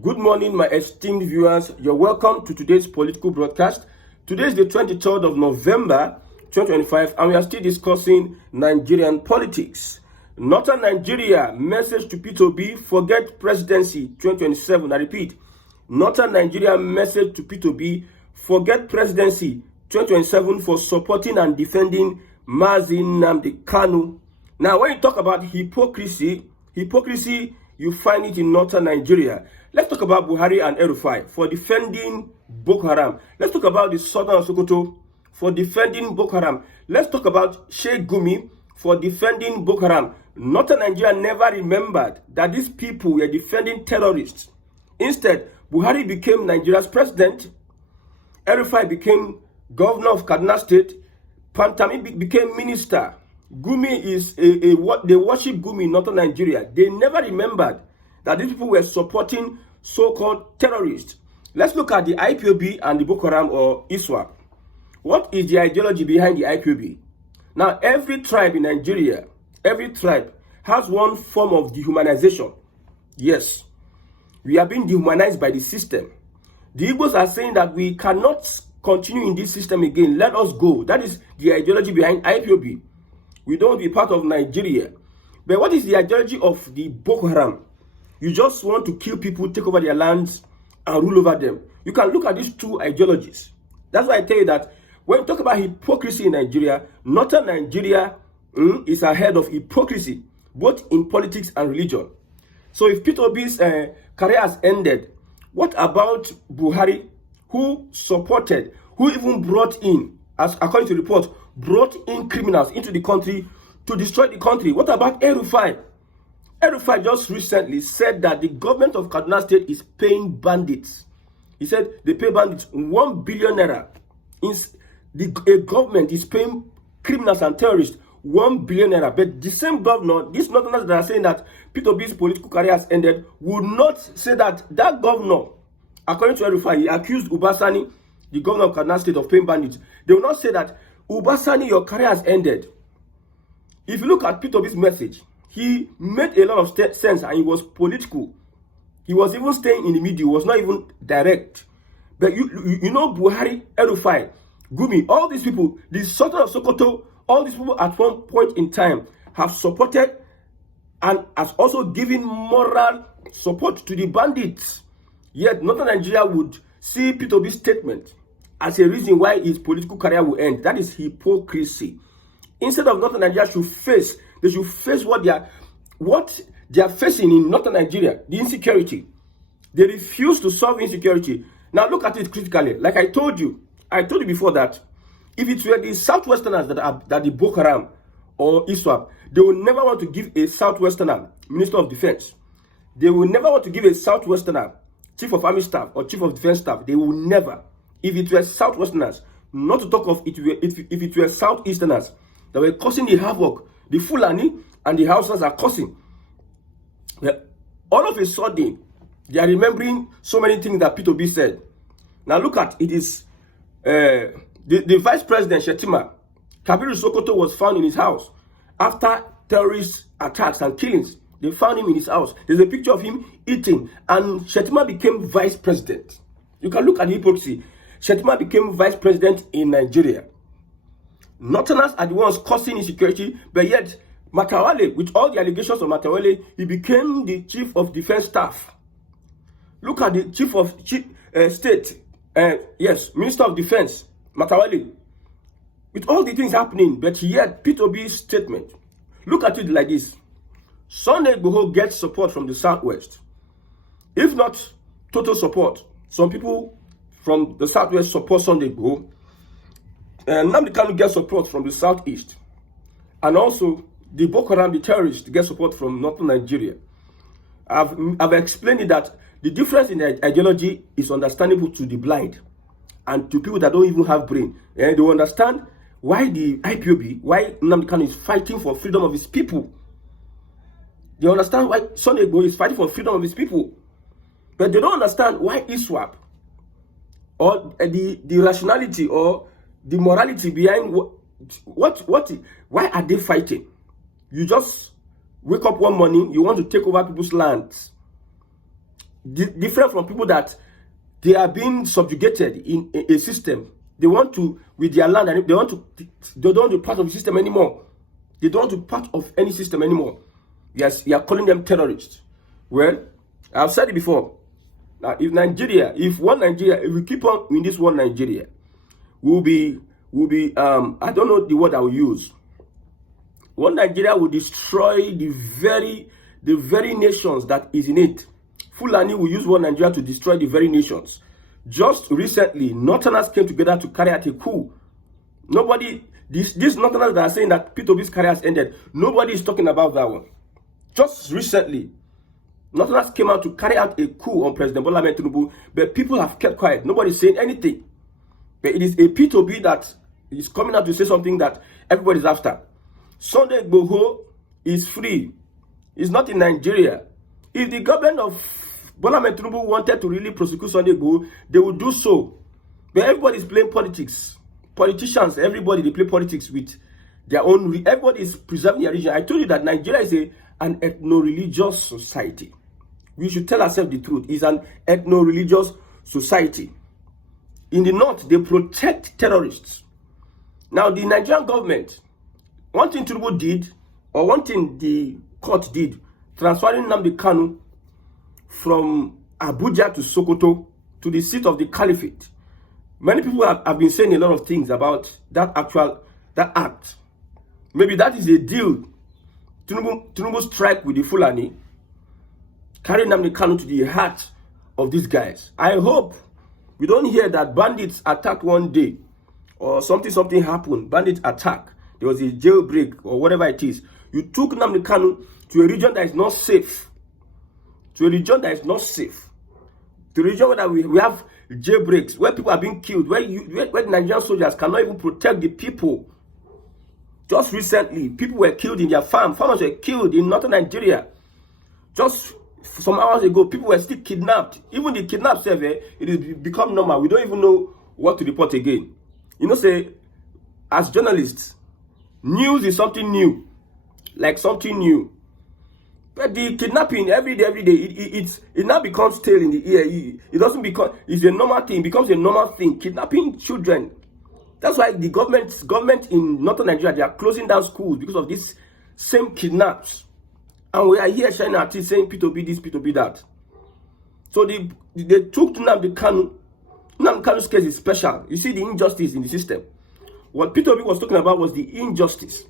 Good morning, my esteemed viewers. You're welcome to today's political broadcast. Today is the 23rd of November, 2025, and we are still discussing Nigerian politics. Northern Nigeria, message to P2B, forget presidency 2027. I repeat, Northern Nigeria, message to P2B, forget presidency 2027 for supporting and defending Nnamdi Kanu. Now, when you talk about hypocrisy, you find it in Northern Nigeria. Let's talk about Buhari and El-Rufai for defending Boko Haram. Let's talk about the Southern Sokoto for defending Boko Haram. Let's talk about Sheikh Gumi for defending Boko Haram. Northern Nigeria never remembered that these people were defending terrorists. Instead, Buhari became Nigeria's president. El-Rufai became governor of Kaduna State. Pantami became minister. Gumi is they worship Gumi in Northern Nigeria. They never remembered that these people were supporting so-called terrorists. Let's look at the IPOB and the Boko Haram or ISWAP. What is the ideology behind the IPOB? Now, every tribe in Nigeria, every tribe has one form of dehumanization. Yes, we are being dehumanized by the system. The Igbos are saying that we cannot continue in this system again. Let us go. That is the ideology behind IPOB. We don't be part of Nigeria. But what is the ideology of the Boko Haram? You just want to kill people, take over their lands, and rule over them. You can look at these two ideologies. That's why I tell you that when you talk about hypocrisy in Nigeria, Northern Nigeria is ahead of hypocrisy, both in politics and religion. So if P2B's career has ended, what about Buhari, who supported, who even brought in, as according to reports, brought in criminals into the country to destroy the country? What about El-Rufai? El-Rufai just recently said that the government of Kaduna State is paying bandits. He said they pay bandits 1 billion naira. A government is paying criminals and terrorists 1 billion naira. But the same governor, these northerners that are saying that P2B's political career has ended, would not say that that governor, according to El-Rufai, he accused Ubasani, the governor of Kaduna State, of paying bandits. They will not say that, Ubasani, your career has ended. If you look at P2B's message, he made a lot of sense and he was political. He was even staying in the media. He was not even direct. But you know Buhari, El-Rufai, Gumi, all these people, the Sultan of Sokoto, all these people at one point in time have supported and has also given moral support to the bandits. Yet Northern Nigeria would see P2B's statement as a reason why his political career will end. That is hypocrisy. Instead of Northern Nigeria they should face what they are facing in Northern Nigeria, the insecurity. They refuse to solve insecurity. Now look at it critically. Like I told you before that if it were the Southwesterners that the Boko Haram or ISWAP, they will never want to give a Southwesterner Minister of Defense. They will never want to give a Southwesterner Chief of Army Staff or Chief of Defense Staff. They will never. If it were Southwesterners, not to talk of if it were Southeasterners that were causing the havoc, the Fulani and the Hausas are causing. All of a sudden, they are remembering so many things that P2B said. Now look at it is the Vice President Shetima Kabiru Sokoto was found in his house after terrorist attacks and killings. They found him in his house. There's a picture of him eating, and Shetima became Vice President. You can look at the hypocrisy. Shetima became Vice President in Nigeria. Northerners are the ones causing insecurity, but yet Matawale, with all the allegations of Matawale, he became the Chief of Defense Staff. Look at the Chief of State, Minister of Defense, Matawale. With all the things happening, but yet P2B's statement, look at it like this. Sunday Igboho gets support from the Southwest. If not total support, some people from the Southwest support Sunday Igboho. Nnamdi Kanu gets support from the Southeast. And also, the Boko Haram, the terrorists, get support from Northern Nigeria. I've explained it that the difference in the ideology is understandable to the blind and to people that don't even have brain. And they will understand why the IPOB, why Nnamdi Kanu is fighting for freedom of his people. They understand why Sunday Igboho is fighting for freedom of his people. But they don't understand why ISWAP or the rationality or the morality behind why are they fighting? You just wake up one morning, you want to take over people's lands. different from people that they are being subjugated in a system. They want to, with their land, and they don't want to be part of the system anymore. They don't want to be part of any system anymore. Yes, you are calling them terrorists. Well, I've said it before. Now, if we keep on in this one Nigeria, will be I don't know the word I will use. One Nigeria will destroy the very nations that is in it. Fulani will use one Nigeria to destroy the very nations. Just recently, Northerners came together to carry out a coup. These Northerners that are saying that IPOB's career has ended, nobody is talking about that one. Just recently, Northerners came out to carry out a coup on President Bola Ahmed Tinubu, but people have kept quiet. Nobody is saying anything. But it is a IPOB that is coming out to say something that everybody is after. Sunday Igboho is free. He's not in Nigeria. If the government of Bola Ahmed Tinubu wanted to really prosecute Sunday Igboho, they would do so. But everybody is playing politics. Politicians, everybody, they play politics with their own. Everybody is preserving their region. I told you that Nigeria is an ethno-religious society. We should tell ourselves the truth. It's an ethno-religious society. In the north, they protect terrorists. Now, the Nigerian government, one thing Tinubu did, or one thing the court did, transferring Nnamdi Kanu from Abuja to Sokoto to the seat of the caliphate. Many people have been saying a lot of things about that act. Maybe that is a deal. Tinubu strike with the Fulani, carry Nnamdi Kanu to the heart of these guys. I hope we don't hear that bandits attacked one day or something happened. Bandits attack. There was a jailbreak or whatever it is. You took Nnamdi Kanu to a region that is not safe. To a region that is not safe. To a region where we have jailbreaks, where people are being killed, where Nigerian soldiers cannot even protect the people. Just recently, people were killed in their farm. Farmers were killed in northern Nigeria. Just some hours ago, people were still kidnapped. Even the kidnapped survey, it has become normal. We don't even know what to report again. You know, say, as journalists, news is something new. Like something new. But the kidnapping every day, it now becomes stale in the ear. It doesn't become, it's a normal thing. It becomes a normal thing. Kidnapping children. That's why the government in northern Nigeria, they are closing down schools because of this same kidnaps. And we are here shining our teeth saying IPOB this, IPOB that. So they took Nnamdi Kanu. Nnamdi Kanu's case is special. You see the injustice in the system. What IPOB was talking about was the injustice.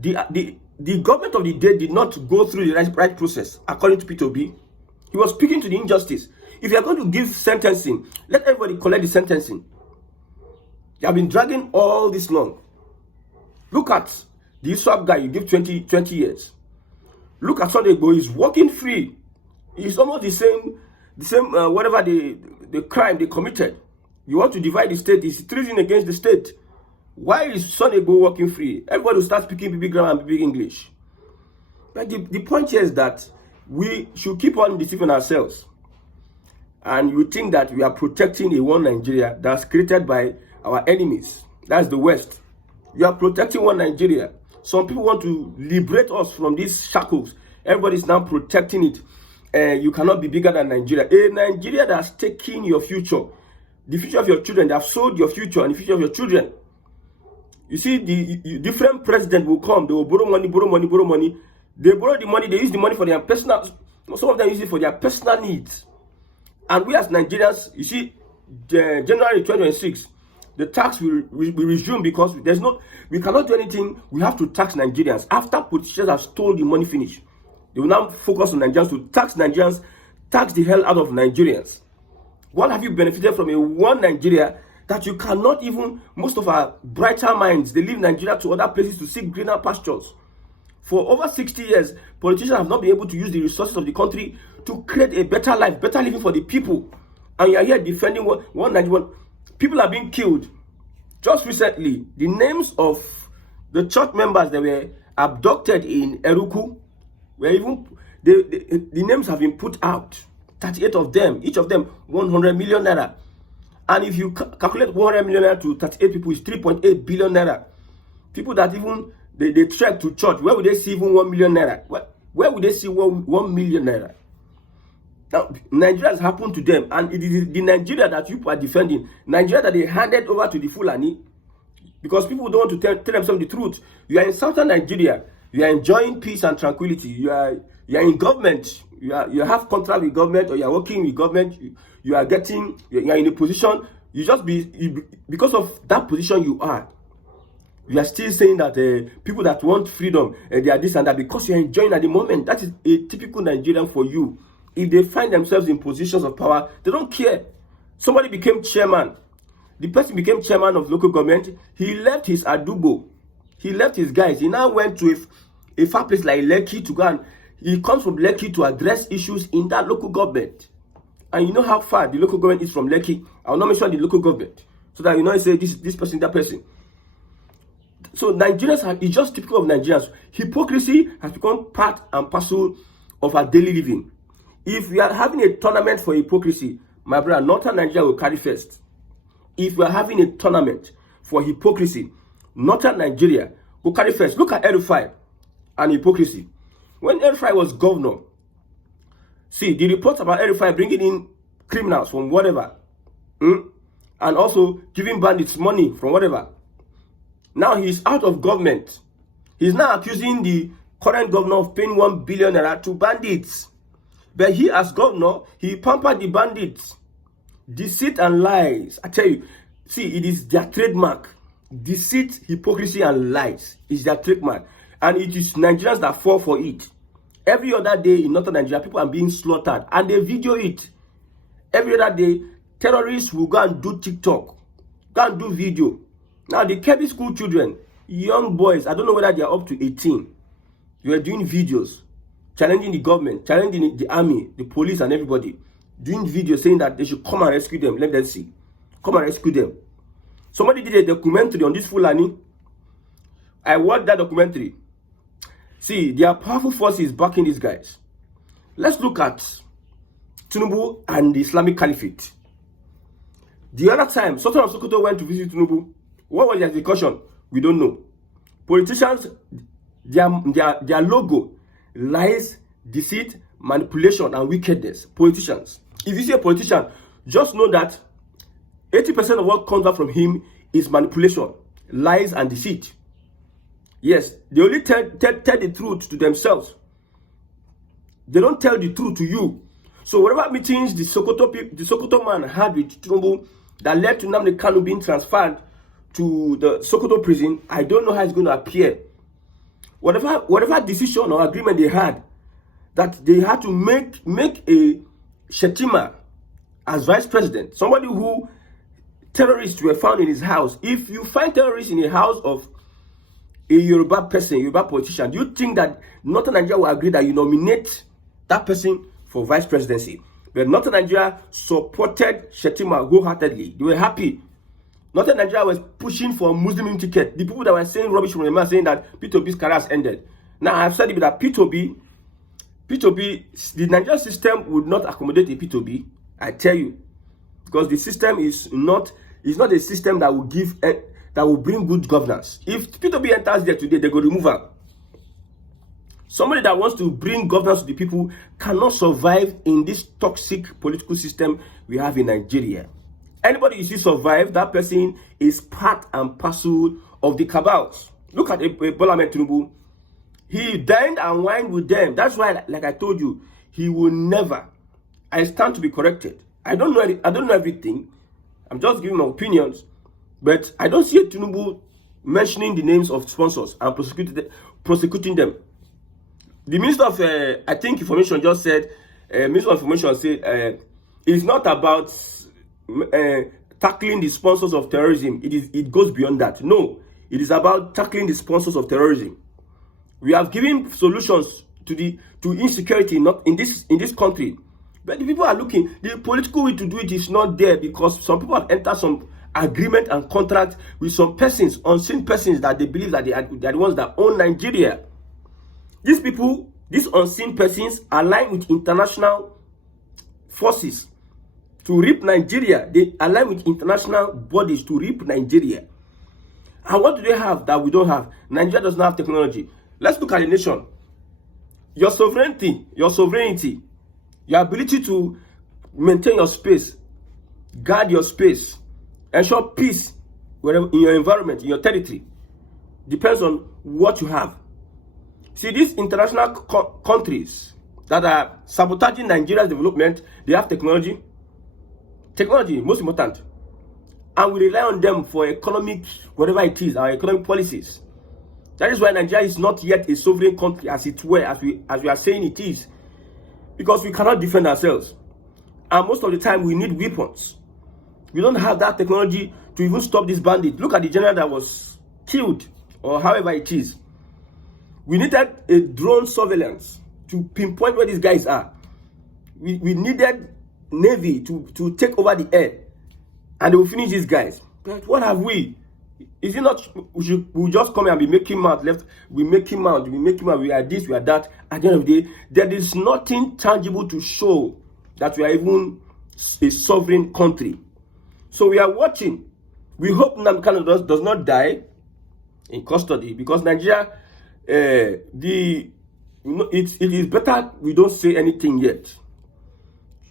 The government of the day did not go through the right process, according to IPOB. He was speaking to the injustice. If you are going to give sentencing, let everybody collect the sentencing. You have been dragging all this long. Look at the ISWAP guy, you give 20 years. Look at Sunday Igboho, he's walking free. It's almost the same whatever the crime they committed. You want to divide the state, it's treason against the state. Why is Sunday Igboho walking free? Everybody will start speaking BB grammar and BB English. But the point here is that we should keep on deceiving ourselves. And you think that we are protecting a one Nigeria that's created by our enemies. That's the West. You are protecting one Nigeria. Some people want to liberate us from these shackles. Everybody's now protecting it. You cannot be bigger than Nigeria. A Nigeria that's taking your future, the future of your children. They have sold your future and the future of your children. You see, the different president will come. They will borrow money. They borrow the money. They use the money for their personal. Some of them use it for their personal needs. And we as Nigerians, you see, January 2026, the tax will resume because we cannot do anything. We have to tax Nigerians. After politicians have stole the money finish, they will now focus on Nigerians to tax Nigerians, tax the hell out of Nigerians. What have you benefited from a one Nigeria that you cannot even, most of our brighter minds, they leave Nigeria to other places to seek greener pastures. For over 60 years, politicians have not been able to use the resources of the country to create a better life, better living for the people. And you are here defending one Nigerian. People are being killed. Just recently, the names of the church members that were abducted in Eruku were even, the names have been put out. 38 of them, each of them 100 million naira. And if you calculate 100 million naira to 38 people, it's 3.8 billion naira. People that even, they trek to church, where would they see even 1 million naira? Where would they see 1 million naira? Now, Nigeria has happened to them, and it is the Nigeria that you are defending, Nigeria that they handed over to the Fulani, because people don't want to tell themselves the truth. You are in southern Nigeria, you are enjoying peace and tranquility, you are in government, you have contract with government, or you are working with government, you are in a position, because of that position you are still saying that people that want freedom, they are this and that, because you are enjoying at the moment. That is a typical Nigerian for you. If they find themselves in positions of power, they don't care. Somebody became chairman. The person became chairman of local government. He left his adubo. He left his guys. He now went to a far place like Lekki to go, and he comes from Lekki to address issues in that local government. And you know how far the local government is from Lekki. I will not mention the local government, so that you know, say this person, that person. So Nigerians it's just typical of Nigerians. Hypocrisy has become part and parcel of our daily living. If we are having a tournament for hypocrisy, my brother, Northern Nigeria will carry first. If we are having a tournament for hypocrisy, Northern Nigeria will carry first. Look at El-Rufai and hypocrisy. When El-Rufai was governor, see the reports about El-Rufai bringing in criminals from whatever, and also giving bandits money from whatever. Now he's out of government. He's now accusing the current governor of paying 1 billion naira to bandits. But he, as governor, he pampered the bandits. Deceit and lies. I tell you, see, it is their trademark. Deceit, hypocrisy, and lies is their trademark. And it is Nigerians that fall for it. Every other day in Northern Nigeria, people are being slaughtered. And they video it. Every other day, terrorists will go and do TikTok. Go and do video. Now, the Kebbi school children, young boys, I don't know whether they are up to 18. They were doing videos, challenging the government, challenging the army, the police, and everybody. Doing videos saying that they should come and rescue them. Let them see. Come and rescue them. Somebody did a documentary on this Fulani. I watched that documentary. See, there are powerful forces backing these guys. Let's look at Tinubu and the Islamic Caliphate. The other time, Sultan of Sokoto went to visit Tinubu. What was their discussion? We don't know. Politicians, their logo, lies, deceit, manipulation, and wickedness. Politicians. If you see a politician, just know that 80% of what comes out from him is manipulation, lies, and deceit. Yes, they only tell the truth to themselves. They don't tell the truth to you. So whatever meetings the Sokoto man had with Tinubu that led to Nnamdi Kanu being transferred to the Sokoto prison, I don't know how it's going to appear. Whatever decision or agreement they had, that they had to make a Shetima as vice president, somebody who terrorists were found in his house. If you find terrorists in the house of a Yoruba person, Yoruba politician, do you think that Northern Nigeria will agree that you nominate that person for vice presidency? But Northern Nigeria supported Shetima wholeheartedly. They were happy. Northern Nigeria was pushing for a Muslim ticket. The people that were saying rubbish from the man saying that P2B's career has ended. Now I've said it that P2B, the Nigerian system would not accommodate a P2B. I tell you, because the system is not a system that will that will bring good governance. If P2B enters there today, they go remove her. Somebody that wants to bring governance to the people cannot survive in this toxic political system we have in Nigeria. Anybody you see survive, that person is part and parcel of the cabals. Look at Bola Ahmed Tinubu. He dined and wined with them. That's why, like I told you, he will never. I stand to be corrected. I don't know everything. I'm just giving my opinions. But I don't see Tinubu mentioning the names of sponsors and prosecuting them. The Minister of, I think, Information just said, Minister of Information said, it's not about tackling the sponsors of terrorism. It goes beyond that. No, it is about tackling the sponsors of terrorism. We have given solutions to insecurity not in this country, but the people are looking. The political will to do it is not there because some people have entered some agreement and contract with some persons, unseen persons that they believe that they are the ones that own Nigeria. These people, these unseen persons, align with international forces to rip Nigeria. They align with international bodies to rip Nigeria. And what do they have that we don't have? Nigeria doesn't have technology. Let's look at the nation. Your sovereignty Your ability to maintain your space, guard your space, ensure peace wherever in your environment, in your territory, depends on what you have. See, these international countries that are sabotaging Nigeria's development, they have technology. Technology, most important. And we rely on them for economic, whatever it is, our economic policies. That is why Nigeria is not yet a sovereign country as it were, as we are saying it is. Because we cannot defend ourselves. And most of the time, we need weapons. We don't have that technology to even stop this bandit. Look at the general that was killed, or however it is. We needed a drone surveillance to pinpoint where these guys are. We needed Navy to take over the air, and they will finish these guys. But what have we? Is it not we just come and be making mouth left? We make him out, we are this, we are that. At the end of the day, there is nothing tangible to show that we are even a sovereign country. So we are watching. We hope Nnamdi Kanu does not die in custody, because Nigeria, it is better we don't say anything yet.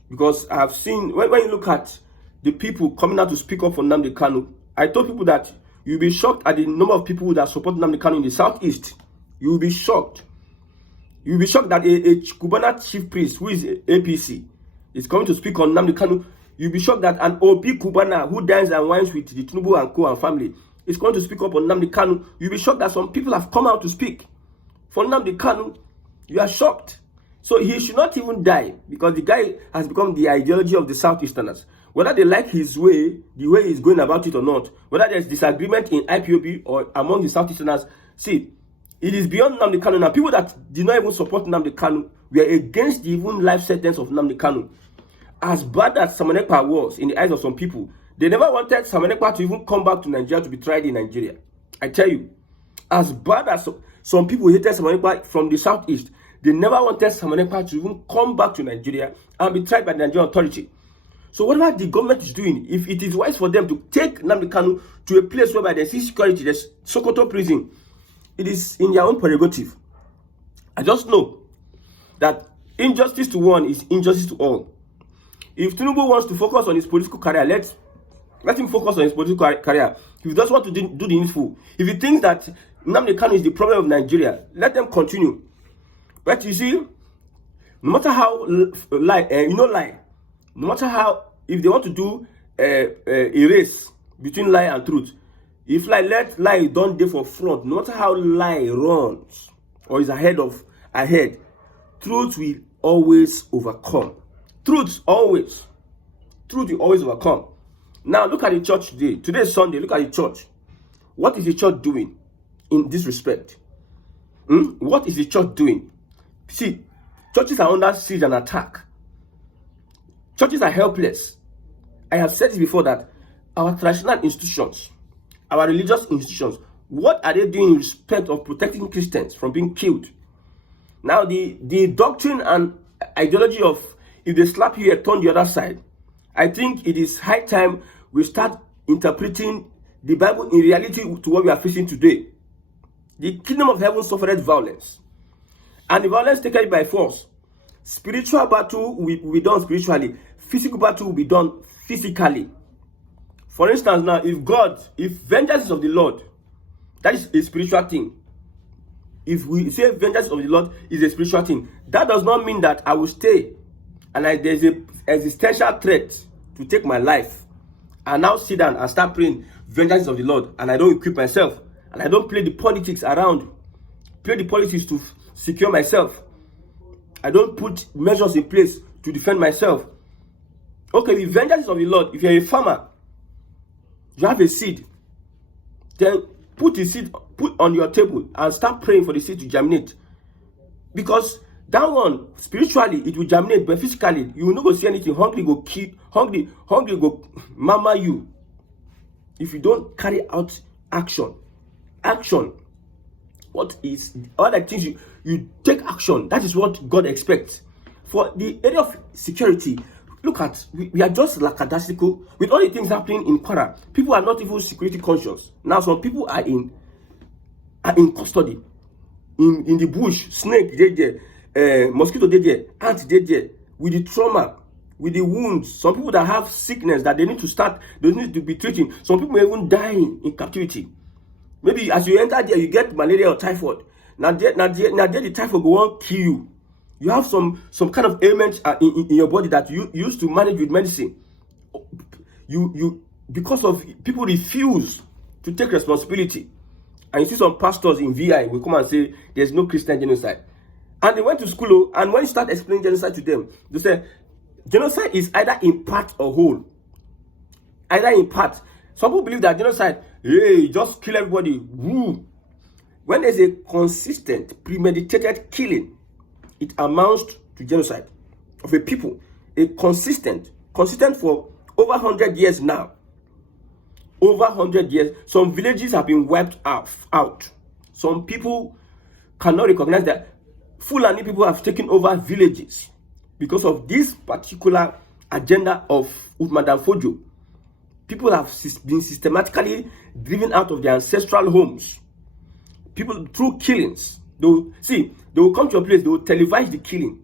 Because I've seen, when you look at the people coming out to speak up for Nnamdi Kanu, I told people that you'll be shocked at the number of people that support Nnamdi Kanu in the southeast. You will be shocked. You'll be shocked that a Cubana chief priest who is APC is coming to speak on Nnamdi Kanu. You'll be shocked that an OP Cubana who dines and wines with the Tinubu and co and family is going to speak up on Nnamdi Kanu. You'll be shocked that some people have come out to speak for Nnamdi Kanu. You are shocked. So he should not even die, because the guy has become the ideology of the Southeasterners. Whether they like his way, the way he's going about it or not, whether there's disagreement in IPOB or among the Southeasterners, see, it is beyond Nnamdi Kanu. Now, people that did not even support Nnamdi Kanu were against the even life sentence of Nnamdi Kanu. As bad as Samanekpa was in the eyes of some people, they never wanted Samanekpa to even come back to Nigeria to be tried in Nigeria. I tell you, as bad as some people hated Samanekpa from the Southeast, they never wanted Samanekpa to even come back to Nigeria and be tried by the Nigerian authority. So whatever the government is doing, if it is wise for them to take Nnamdi Kanu to a place whereby there's insecurity, there's Sokoto prison, it is in their own prerogative. I just know that injustice to one is injustice to all. If Tinubu wants to focus on his political career, let him focus on his political career. If he doesn't want to do the needful, if he thinks that Nnamdi Kanu is the problem of Nigeria, let them continue. But you see, no matter how no matter how, if they want to do a race between lie and truth, if let lie don't there for front, no matter how lie runs or is ahead, truth will always overcome. Truth will always overcome. Now look at the church today. Today is Sunday. Look at the church. What is the church doing in this respect? What is the church doing? See, churches are under siege and attack. Churches are helpless. I have said this before, that our traditional institutions, our religious institutions, what are they doing in respect of protecting Christians from being killed? Now, the doctrine and ideology of if they slap you, turn the other side, I think it is high time we start interpreting the Bible in reality to what we are facing today. The kingdom of heaven suffered violence, and the violence taken by force. Spiritual battle will be done spiritually. Physical battle will be done physically. For instance, now, if vengeance is of the Lord, that is a spiritual thing. If we say vengeance of the Lord is a spiritual thing, that does not mean that I will stay and there's an existential threat to take my life, and now sit down and start praying vengeance of the Lord, and I don't equip myself, and I don't play the politics around, to secure myself. I don't put measures in place to defend myself. Okay, the vengeance of the Lord, if you're a farmer, you have a seed, then put the seed on your table and start praying for the seed to germinate. Because that one, spiritually, it will germinate, but physically, you will not go see anything. Hungry go mama you. If you don't carry out action. What is all the things you take action? That is what God expects. For the area of security, look at, we are just lackadaisical with all the things happening in Kwara. People are not even security conscious. Now some people are in custody. In the bush, snake they there, mosquito they there, ant they there, with the trauma, with the wounds. Some people that have sickness that they need to be treating. Some people may even die in captivity. Maybe as you enter there, you get malaria or typhoid. Now the typhoid go on kill you. You have some kind of ailment in your body that you used to manage with medicine. You because of people refuse to take responsibility. And you see some pastors in VI will come and say there's no Christian genocide. And they went to school, and when you start explaining genocide to them, they say genocide is either in part or whole. Either in part. Some people believe that genocide, hey, just kill everybody. Woo. When there's a consistent, premeditated killing, it amounts to genocide of a people. A consistent for over 100 years now. Over 100 years. Some villages have been wiped out. Some people cannot recognize that Fulani people have taken over villages because of this particular agenda of Madam Fojo. People have been systematically driven out of their ancestral homes. People through killings. They will come to your place, they will televise the killing.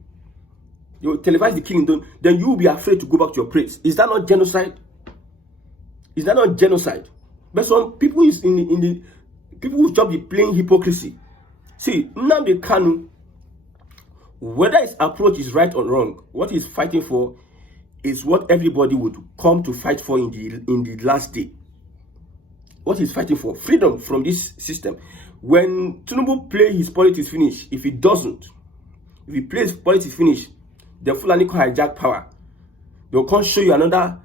They will televise the killing. Then you will be afraid to go back to your place. Is that not genocide? Is that not genocide? But some people is in the people who job the plain hypocrisy. See, Nnamdi Kanu, whether his approach is right or wrong, what he's fighting for is what everybody would come to fight for in the last day. What he's fighting for, freedom from this system. When Tinubu play his politics finish, if he doesn't, if he plays politics finish, the Fulani can hijack power. They'll come show you another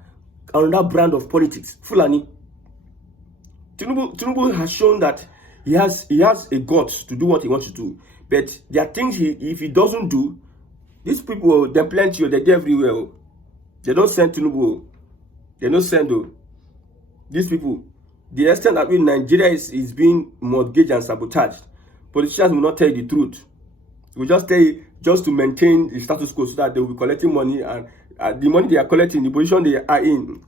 brand of politics. Fulani. Tinubu has shown that he has a guts to do what he wants to do. But there are things if he doesn't do, these people, they're plenty, they're everywhere. They don't send Tinubu. They don't send these people. The extent at which Nigeria is being mortgaged and sabotaged, politicians will not tell you the truth. They will just tell you just to maintain the status quo so that they will be collecting money, and the money they are collecting, the position they are in,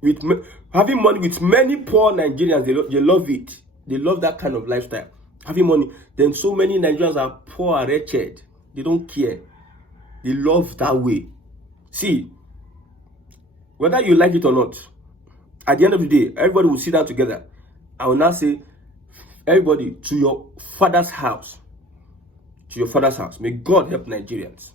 with having money with many poor Nigerians, they love it. They love that kind of lifestyle. Having money. Then so many Nigerians are poor and wretched. They don't care. They love that way. See, whether you like it or not, at the end of the day, everybody will sit down together. I will now say, everybody, to your father's house. To your father's house. May God help Nigerians.